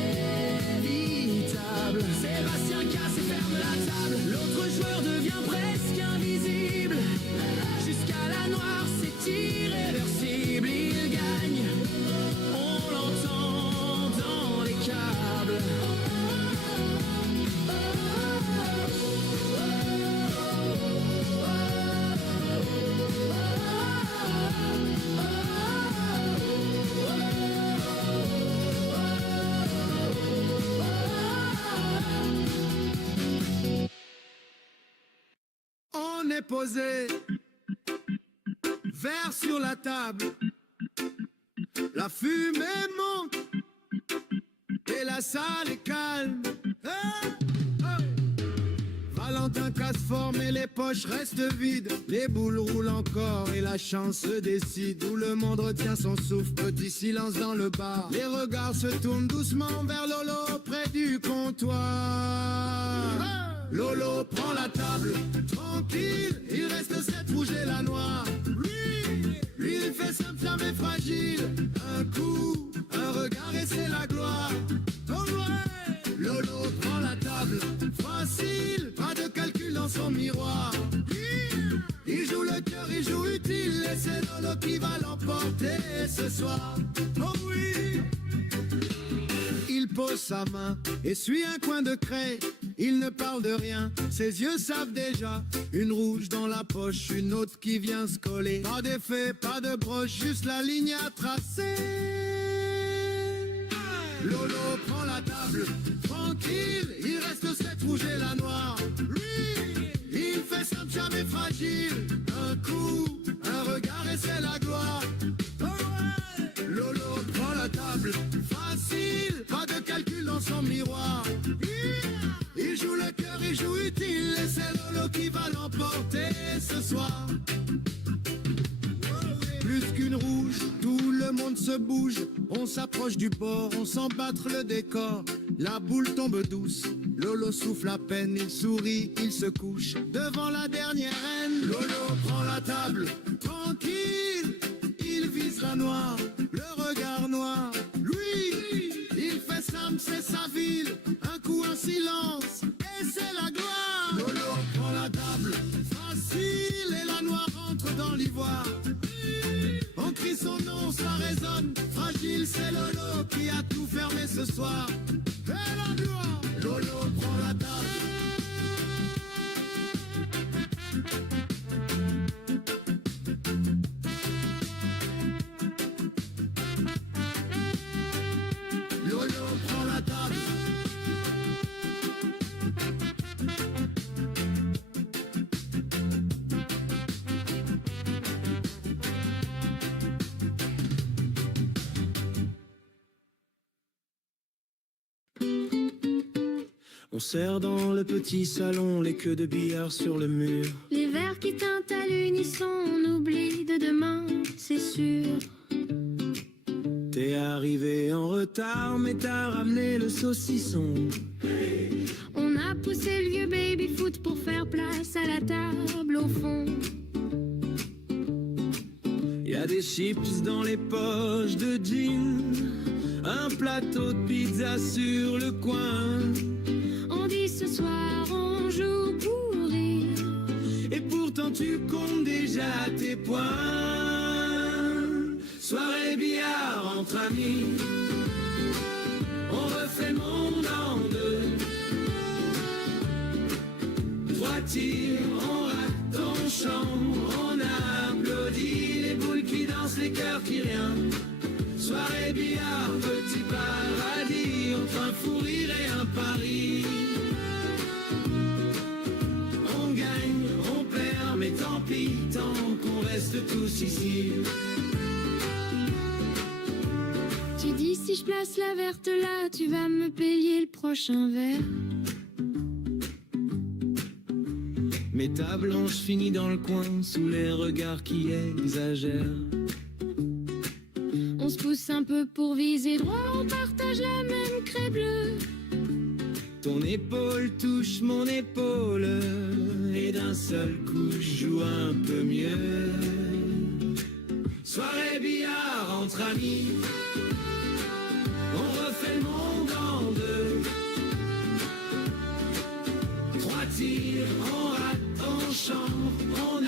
Sébastien casse et ferme la table, l'autre joueur devient presque invisible. Jusqu'à la noire, c'est irréversible, il gagne, on l'entend dans les câbles. On est posé, verre sur la table, la fumée monte et la salle est calme. Hey, hey. Valentin casse forme et les poches restent vides. Les boules roulent encore et la chance se décide. Où le monde retient son souffle, petit silence dans le bar. Les regards se tournent doucement vers Lolo près du comptoir. Hey. Lolo prend la table, tranquille, il reste cette rouge et la noire. Lui, il fait simple jamais fragile. Un coup, un regard et c'est la gloire. Oh ouais. Lolo prend la table, facile, pas de calcul dans son miroir. Il joue le cœur, il joue utile, et c'est Lolo qui va l'emporter ce soir. Oh oui. Il pose sa main, essuie un coin de craie. Il ne parle de rien, ses yeux savent déjà. Une rouge dans la poche, une autre qui vient se coller. Pas d'effet, pas de broche, juste la ligne à tracer. Lolo prend la table, tranquille, il reste cette rouge et la noire. Lui, il fait simple, jamais fragile. Un coup, un regard et c'est la gloire. Oh ouais. Lolo prend la table, facile, pas de calcul dans son miroir. Il joue le cœur, il joue utile, et c'est Lolo qui va l'emporter ce soir. Plus qu'une rouge, tout le monde se bouge. On s'approche du bord, on sent battre le décor. La boule tombe douce, Lolo souffle à peine, il sourit, il se couche devant la dernière reine. Lolo prend la table, tranquille, il vise la noire, le regard noir. Lui, il fait simple, c'est sa ville, un coup un silence, et c'est la gloire. Lolo prend la table, facile, et la noire entre dans l'ivoire. On crie son nom, ça résonne, fragile, c'est Lolo qui a tout fermé ce soir. Et la gloire, Lolo prend la table. Lolo prend la table. On serre dans le petit salon les queues de billard sur le mur. Les verres qui tintent à l'unisson, on oublie de demain, c'est sûr. T'es arrivé en retard, mais t'as ramené le saucisson. On a poussé le vieux baby-foot pour faire place à la table au fond. Y a des chips dans les poches de jeans, un plateau de pizza sur le coin. On dit ce soir on joue pour rire. Et pourtant tu comptes déjà tes points. Soirée billard entre amis, on refait le monde en deux. 3 tirs, on rate, on chante, on applaudit. Les boules qui dansent, les cœurs qui rien. Soirée billard, petit paradis, entre un fou rire et un pari. On gagne, on perd, mais tant pis, tant qu'on reste tous ici. Tu dis si je place la verte là, tu vas me payer le prochain verre. Mais ta blanche finit dans le coin, sous les regards qui exagèrent. On se pousse un peu pour viser droit, on partage la même craie bleue. Ton épaule touche mon épaule, et d'un seul coup je joue un peu mieux. Soirée billard entre amis, on refait le monde en deux. 3 tirs, on rate, on chante, on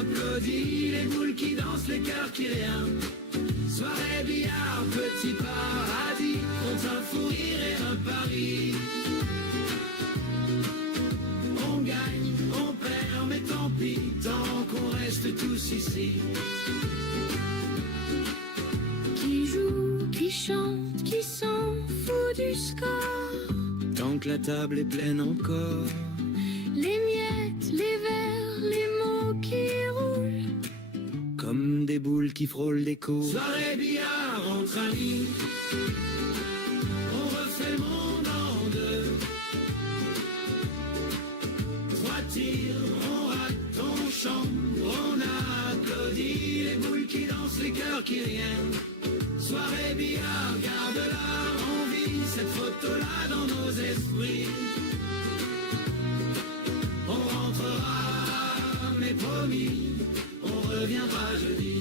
applaudit. Les boules qui dansent, les cœurs qui rien. Soirée billard, petit paradis, contre un fou rire et un pari. On gagne, on perd, mais tant pis, tant qu'on reste tous ici. Qui joue, qui chante, qui s'en fout du score. Tant que la table est pleine encore. Les miettes, les verres, les mots qui roulent. Comme des boules qui frôlent l'écho. Soirée billard entre amis, on refait le monde en deux. 3 tirs, on rate, on chante, on applaudit. Les boules qui dansent, les cœurs qui rien. Soirée billard, garde-la en vie, cette photo-là dans nos esprits. On rentrera, mais promis, on reviendra jeudi.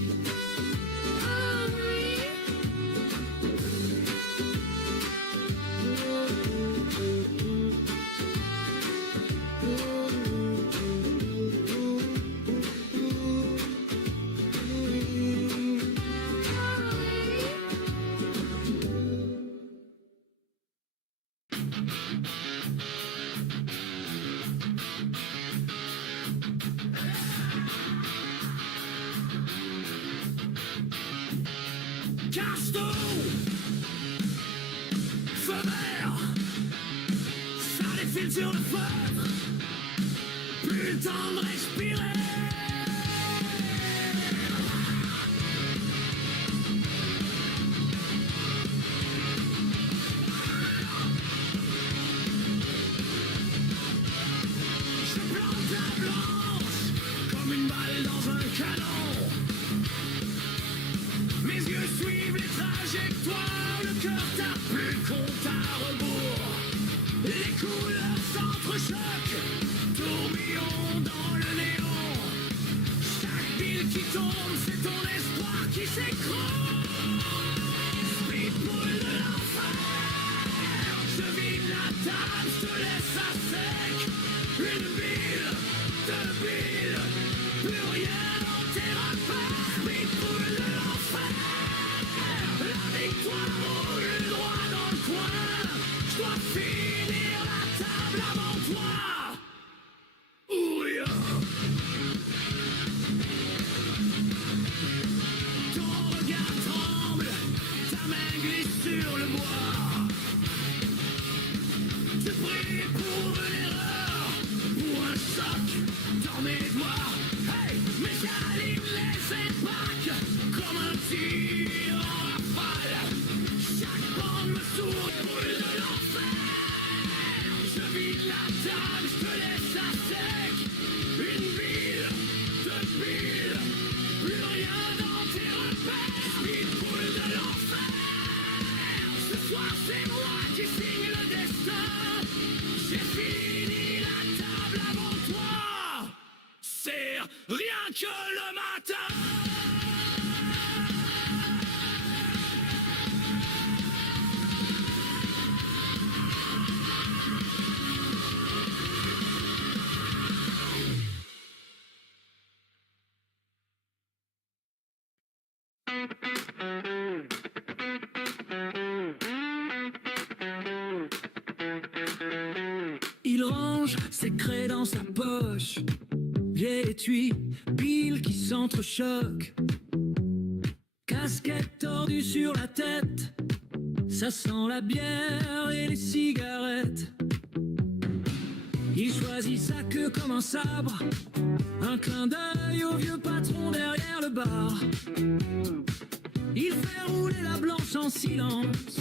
Castor, feu vert, ça défile sur le feu, plus le temps de respirer. Je plante la blanche comme une balle dans un canon. Mes yeux suivent les trajectoires, le cœur tape plus compte à rebours. Les couleurs s'entrechoquent, tourbillon dans le néon. Chaque bille qui tombe, c'est ton espoir qui s'écroule. Speed boule de l'enfer, je vide la table, je te laisse à sec. Une bille, deux billes, plus rien dans tes repères. Speed boule de l'enfer, la victoire roule droit dans le coin. Je dois finir la table avant toi, ou rien. Ton regard tremble, ta main glisse sur le bois. Tu pries pour une erreur, pour un choc dans mes doigts. Hey, mais j'aligne les impacts comme un tir en rafale. Chaque bande me sourit, brûle de l'enfer. Je vide la table, je te laisse à sec. Une bille, deux billes, plus rien dans tes repères. Speed boule de l'enfer. Ce soir c'est moi qui signe le destin. J'ai fini la table avant toi. C'est rien que le matin. Il range ses craies dans sa poche, vieil étui, pile qui s'entrechoque. Casquette tordue sur la tête, ça sent la bière et les cigarettes. Il choisit sa queue comme un sabre, un clin d'œil au vieux patron derrière le bar. Il fait rouler la blanche en silence,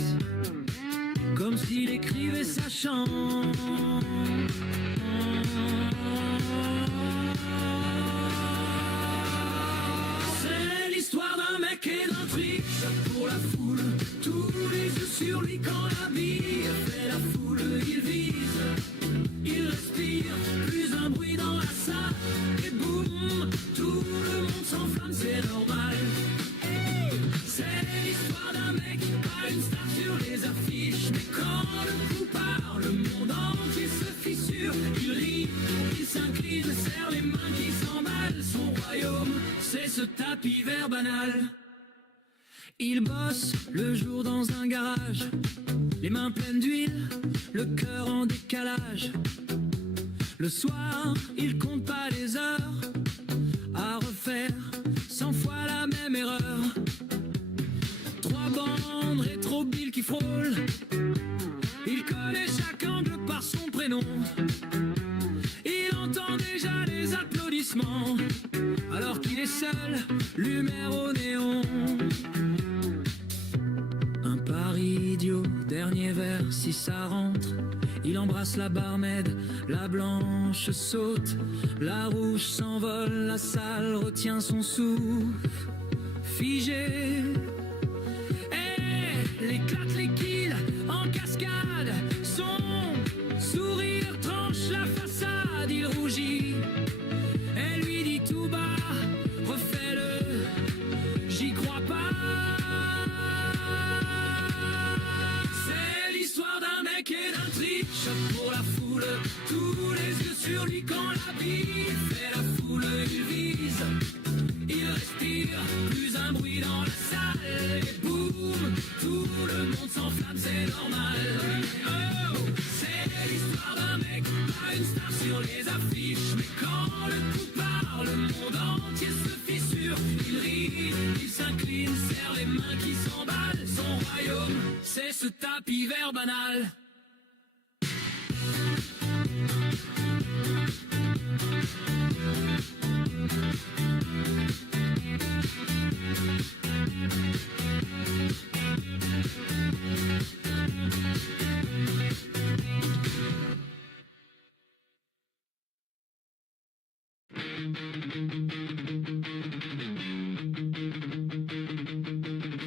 comme s'il écrivait sa chance. C'est l'histoire d'un mec et d'un triche pour la foule. Tous les yeux sur lui quand la bille fait la foule. Il vise, il respire, plus un bruit dans la salle. Et boum, tout le monde s'enflamme, c'est normal. C'est l'histoire d'un mec, pas une star sur les affiches. Mais quand le coup part, le monde entier se fissure. Il rit, il s'incline, serre les mains qui s'emballent. Son royaume, c'est ce tapis vert banal. Il bosse le jour dans un garage, les mains pleines d'huile, le cœur en décalage. Le soir, il compte pas les heures à refaire 100 fois la même erreur. Trois bandes rétro-billes qui frôlent, il connaît chaque angle par son prénom. Il entend déjà les applaudissements, alors qu'il est seul, lumière au néon. Un pari idiot, dernier verre, si ça rentre. Il embrasse la barmaid, la blanche saute, la rouge s'envole, la salle retient son souffle, figé. Elle éclate les kills en cascade, son sourire tranche la façade, il rougit. Elle lui dit tout bas, refais-le, j'y crois pas. C'est l'histoire d'un mec et d'un triche pour la foule. Tous les yeux sur lui quand la bille fait la foule. Il vise, il respire, plus un bruit dans la salle. Et boum, tout le monde s'enflamme, c'est normal. Oh, c'est l'histoire d'un mec, pas une star sur les affiches. Mais quand le coup part, le monde entier se fissure. Il rit, il s'incline, serre les mains qui s'emballent. Son royaume, c'est ce tapis vert banal.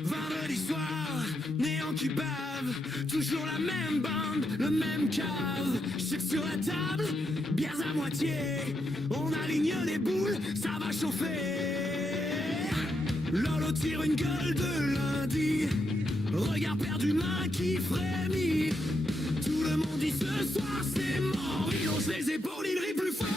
Vendredi soir, néant qui bave, toujours la même bande, le même cave. Chic sur la table, bières à moitié. On aligne les boules, ça va chauffer. Lolo tire une gueule de lundi. Regard perdu, main qui frémit. Tout le monde dit ce soir c'est mort. Il hausse les épaules, il rit plus fort.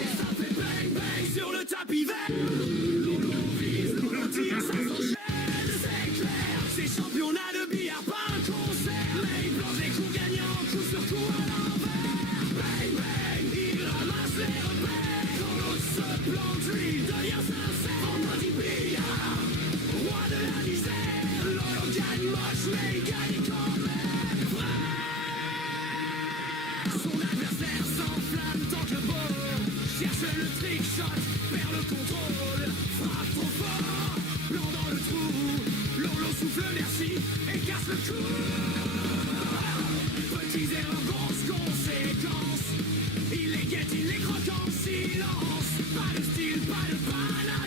Et ça fait bang bang sur le tapis vert. Lolo vise, Lolo tire, ça s'enchaîne, c'est clair. C'est championnat de billard, pas un concert. Mais il plonge les coups gagnants, coup sur coup à l'envers. Bang bang, il ramasse les repères. Quand l'autre se plante, lui devient sincère. En mode billard, roi de la misère. Lolo gagne moche, mais il gagne quand même vrai. Son adversaire s'enflamme tant que le beau cherche le trick shot, perd le contrôle, frappe trop fort, blanc dans le trou. Lolo souffle merci et casse le cou. Petites erreurs, grosses conséquences. Il les guette, il les croque en silence. Pas de style, pas de banane.